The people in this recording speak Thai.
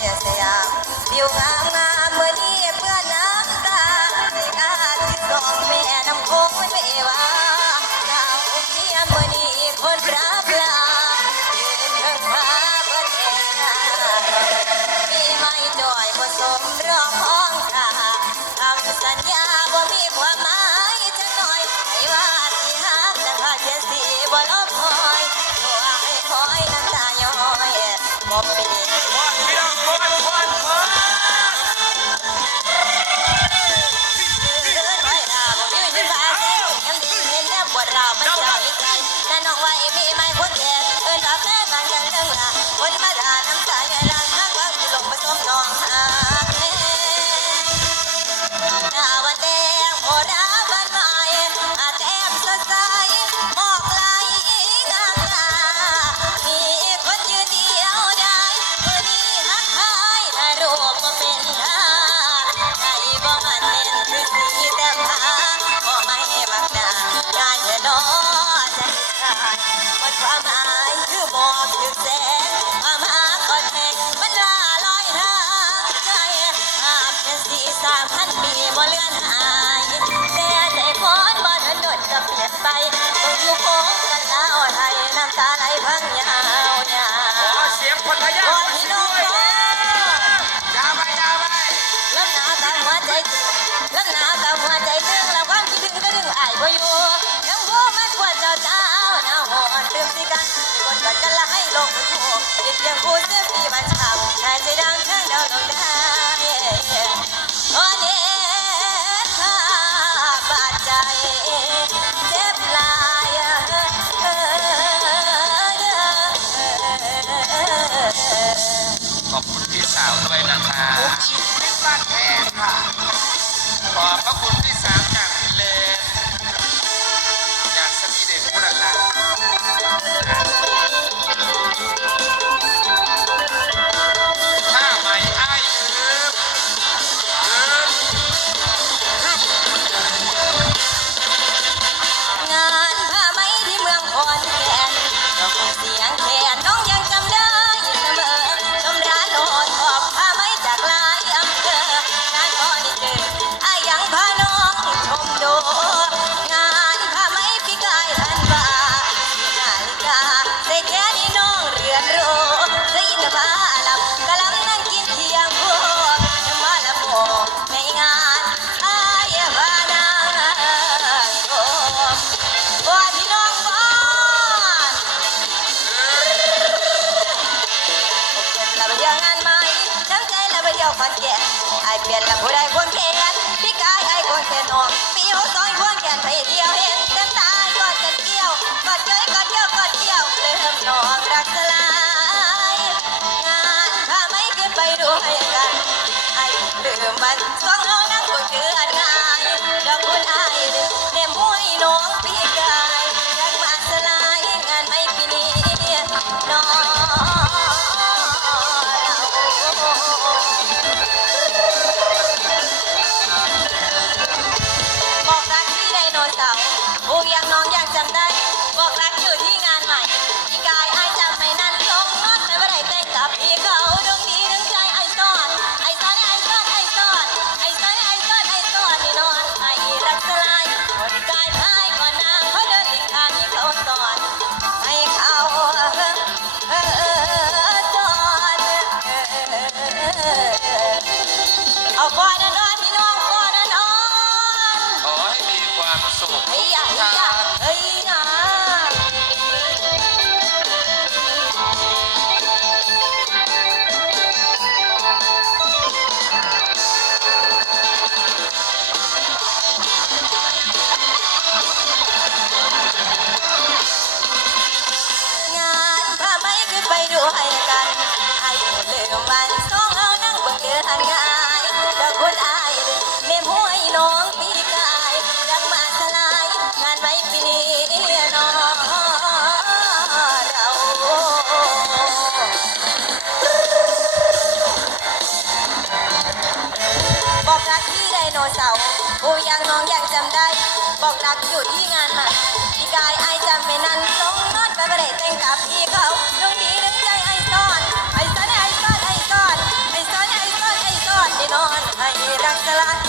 Yes, they are. ลงโคติดยังคู่เสื้อพี่มันช้ำาจด้วลอนถ้าบขอบคุณพี่สาวด้วยนะคะ ขอบพระคุณพี่สาม เยวันแก่ไอเปลี่ยนกับผู้ใดคนแก่พี่กายไอควนแก่นองมีโอ้ซอยคนแก่ไปเดียวเห็นเต็ตายกอดกันเกี่ยวกอดเจ้ยกอดเกี่ยวกอดเกี่ยวเลิมนองรักสลายงานถ้าไม่เป็นไปด้วยกันไอลืมมันสองน้องนั่งกคนเชื่อนงาน Salamat! สันได้กับคนอายแม่ห้วยน้องปีกายรักมาสลายงานไว้ปีนี้น้องเราบอกรักที่ไดโนเสาร์โอ้ยังน้องยังจำได้ บอกรักอยู่ที่งานมาพี่กายอายจำไม่นั้นลงนอนไปประเดแต่งกับพี่เขา ให้